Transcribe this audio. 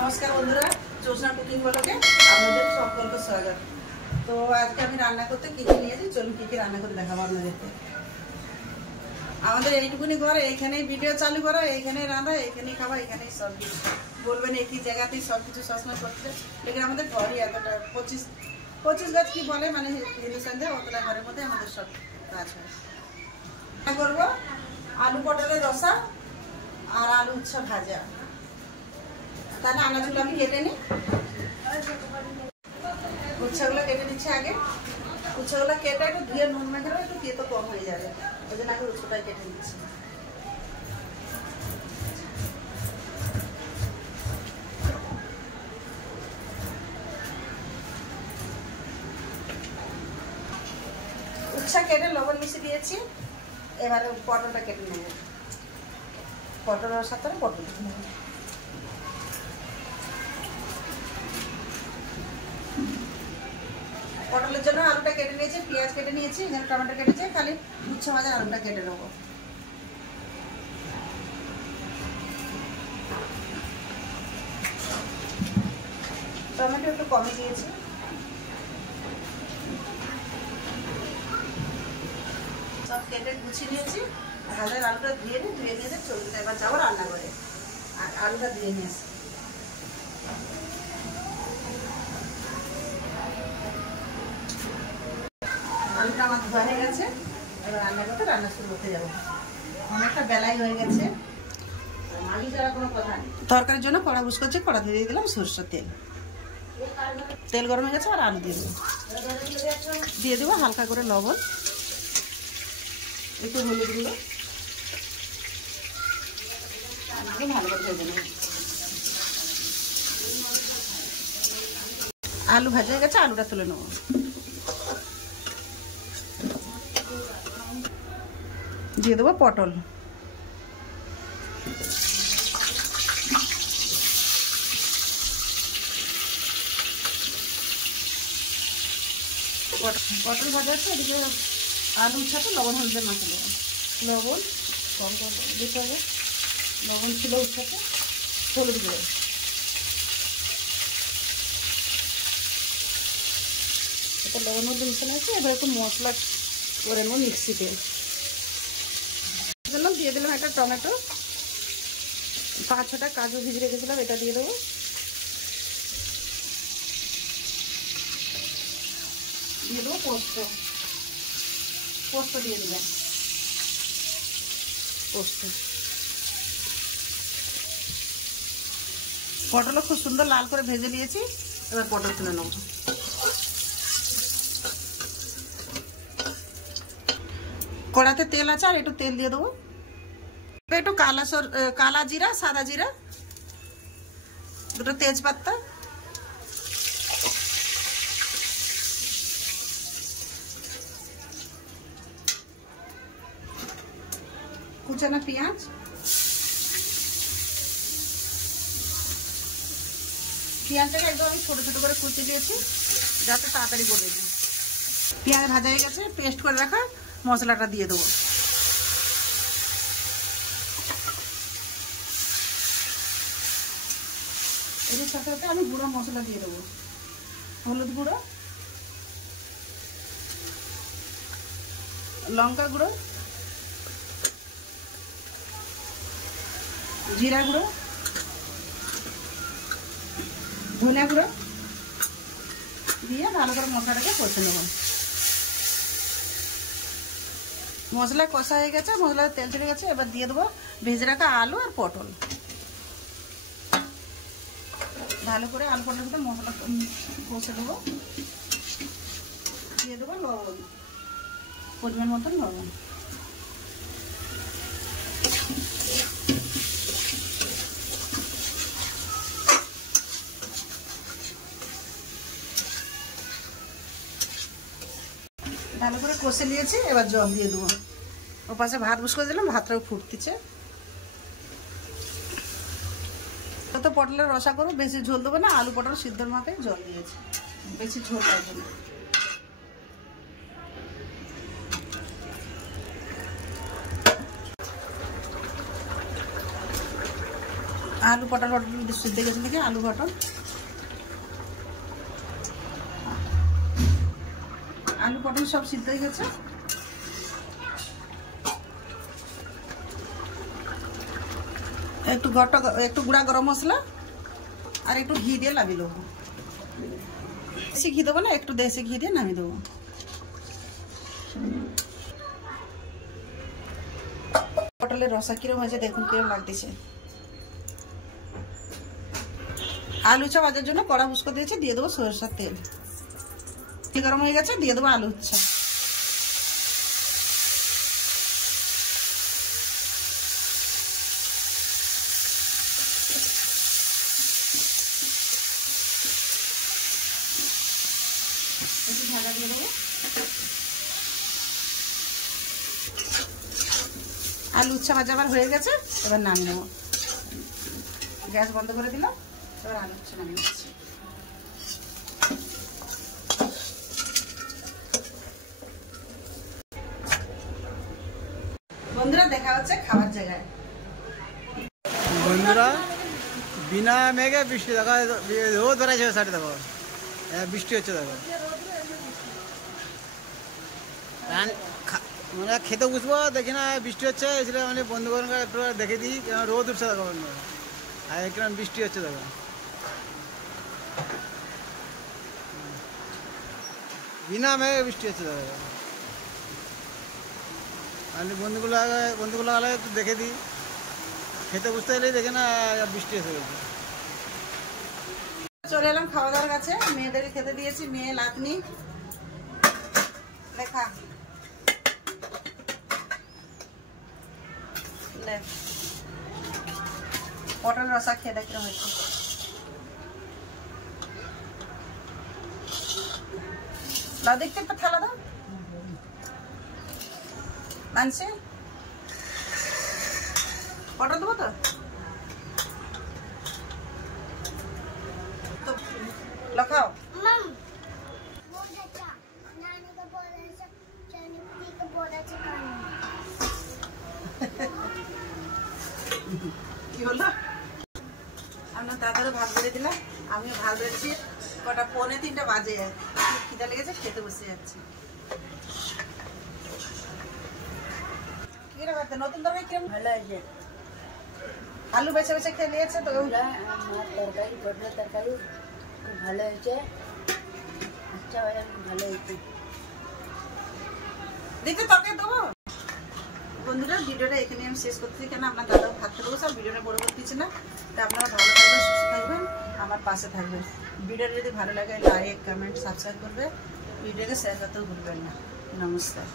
নমস্কার বন্ধুরা, জোসনা কুকিং ব্লগে আপনাদের সকলকে স্বাগত। তো আজকে আমি রান্না করতে কি কি নিয়েছি, চলুন কি কি রান্না করে দেখাবো আপনাদেরকে। আমাদের এইটুকুনি ঘরে, এইখানেই ভিডিও চালু করা, এইখানেই রান্না, এইখানেই খাওয়া, এইখানেই সব কিছু। বলবেন একই জায়গাতেই সব কিছু সবসময় করতে, লেকিন আমাদের ঘরই এতটা 25 গাছ কি বলে, মানে হিন্দুস্তানতে অতটা ঘরের মধ্যে আমাদের সব গাছ হয়। করবো আলু পটলের রসা আর আলু উচ্ছা ভাজা। তাহলে আনাজগুলো আমি কেটে নিই। উচ্ছাগুলো কেটে নিচ্ছি আগে। উচ্ছাগুলো কেটে একটু ধুয়ে নুন মেখে একটু তেতো কম হয়ে যাবে, ওই জন্য আগে উচ্ছটাই কেটে নিচ্ছি। উচ্ছা কেটে লবণ মিশিয়ে দিয়েছি। এবারে পটলটা কেটে নেব। পটলের সাথে পটল নেব। পটলের জন্য আলুটা কেটে নিয়েছি, পেঁয়াজ কেটে নিয়েছি, এখানে টমেটো কেটেছি, খালি উচ্ছে ভাজা আলুটা কেটে নেবো। টমেটো একটু কমই দিয়েছি। সব কেটে গুছিয়ে নিয়েছি। ভাজার আলুটা ধুয়ে নিয়ে চলতে এবার যাবো রান্না করে। আর আলুটা ধুয়ে নিয়েছি। আলুটা আমার ধোয়া হয়ে গেছে, এবার রান্না করতে শুরু করতে যাবো। অনেকটা বেলাই হয়ে গেছে। তরকারির জন্য কড়া বুঝ করছি, কড়া দিয়ে দিলাম সরষের তেল। তেল গরম হয়ে গেছে, আর আলু দিয়ে দেবো হালকা করে লবণ, একটু হলুদ গুঁড়ো, ভালো করে ভেজে নেব। আলু ভাজা হয়ে গেছে, আলুটা তুলে নেব। দিয়ে দেবো পটল। পটল ভাজা হচ্ছে, এদিকে আলুর সাথে লবণ হলুদের মাখা দেবো। লবণ কম কম দিতে হবে, লবণ ছিল ওর সাথে, হলুদ গুঁড়ো। এটা লবণ হলুদ মিশানো আছে। এবার একটু মশলা করে নেবো মিক্সিতে। দিয়ে দিলাম একটা টমেটো, 5-6টা কাজু ভিজে রেখেছিলাম, এটা দিয়ে দেবো। দিয়ে দেবো পোস্ত দিয়ে দিলাম। পোস্ত পটলও খুব সুন্দর লাল করে ভেজে নিয়েছি। এবার পটল তুলে নেব। কড়াতে তেল আছে, আর একটু তেল দিয়ে দেবো। একটু কালা জিরা, সাদা জিরা, দুটো তেজপাতা, কুচানো পেঁয়াজ, পেঁয়াজটাকে একদম আমি ছোটো ছোটো করে কুচি দিয়েছি, যাতে তাড়াতাড়ি গলে যায়। পেঁয়াজ ভাজা হয়ে গেছে, পেস্ট করে রাখা মশলাটা দিয়ে দেবো। এর সাথে সাথে আমি গুঁড়ো মশলা দিয়ে দেবো। হলুদ গুঁড়ো, লঙ্কা গুঁড়ো, জিরা গুঁড়ো, ধনিয়া গুঁড়ো দিয়ে ভালো করে মশলাটাকে কষে নেব। মশলা কষা হয়ে গেছে, মশলার তেল ছেড়ে গেছে। এবার দিয়ে দেবো ভেজে রাখা আলু আর পটল। ভালো করে আলু পটলের সাথে মশলা কষে দেবো। দিয়ে দেবো লবণ, পরিমাণ মতন লবণ। ভালো করে কষে নিয়েছি, এবার জল দিয়ে দেবো। ও পাশে ভাত বসে দিলাম, ভাতটাও ফুটতেছে। তো পটলের রসা করবো, বেশি ঝোল দেবো না, আলু পটল সিদ্ধর মাপে জল দিয়েছি, বেশি ঝোল লাগবে না। আলু পটল সিদ্ধ গেছে নাকি আলু পটল সব সিদ্ধ হয়ে গেছে। একটু গুঁড়া গরম মশলা আর একটু ঘি দিয়ে নামিয়ে দেবো। বেশি ঘি দেবো না, একটু দেশি ঘি দিয়ে নামিয়ে দেবো। পটলের রসা কিরম হয়েছে দেখুন, কিরম লাগতেছে। আলু উচ্ছা ভাজার জন্য কড়া উস্কো দিয়েছে, দিয়ে দেবো সরষের তেল। গরম হয়ে গেছে, দিয়ে দেবো আলু উচ্ছা। একটু ঢাকা দিয়ে দেবো। আলু উচ্ছা ভাজা আবার হয়ে গেছে, এবার নামিয়ে নেবো। গ্যাস বন্ধ করে দিলাম, এবার আলু উচ্ছা নামিয়ে দিচ্ছি। বন্ধুরা দেখা হচ্ছে খাবার জায়গায়। বন্ধুরা বিনা মেঘে বৃষ্টি, দেখো রোদ বেড়াচ্ছে সাইডে, দেখো বৃষ্টি হচ্ছে, দেখো মানে খেতে বুঝবো দেখি না বৃষ্টি হচ্ছে, এসে মানে বন্ধু বান্ধব একটু দেখে দিই কেন রোদ উঠছে, দেখো আর কিরম বৃষ্টি হচ্ছে, দেখো বিনা মেঘে বৃষ্টি হচ্ছে, দেখো মানে বন্ধুগুলো আগে একটু দেখে দিই, খেতে বুঝতে গেলেই দেখে না বৃষ্টি এসে গেছে। চলে এলাম খাওয়া দাওয়ার কাছে, মেয়েদেরকে খেতে দিয়েছি। মেয়ে লাতনি লেখা পটল রসা খেয়ে দেখতে হয়েছে। দেখতে একটা থালা দাও মানছে, পটল দেবো তো লখাও। কি হলো, আপনার দাদারও ভাত বেড়ে দিলাম, আমিও ভাত বেড়েছি। কটা 2:45 বাজে, খিদা লেগেছে, খেতে বসে যাচ্ছি। নতুন তরকারি কিরম ভালো আছে, আলু বেছে বেছে খেয়ে নিয়েছে তো। তরকারি পটলের তরকারি খুব ভালো হয়েছে, আচ্ছা ভালো হয়েছে। দেখতে তরকারি দেবো। বন্ধুরা ভিডিওটা এখানে আমি শেষ করতেছি, কেন আপনার দাদাও ভাত খেতে বসে, আর ভিডিওটা বড় করতেছি না। তা আপনারা ভালো থাকবেন, সুস্থ থাকবেন, আমার পাশে থাকবেন। ভিডিওটা যদি ভালো লাগে লাইক কমেন্ট সাবস্ক্রাইব করবে, ভিডিওকে শেয়ার করতেও ভুলবেন না। নমস্কার।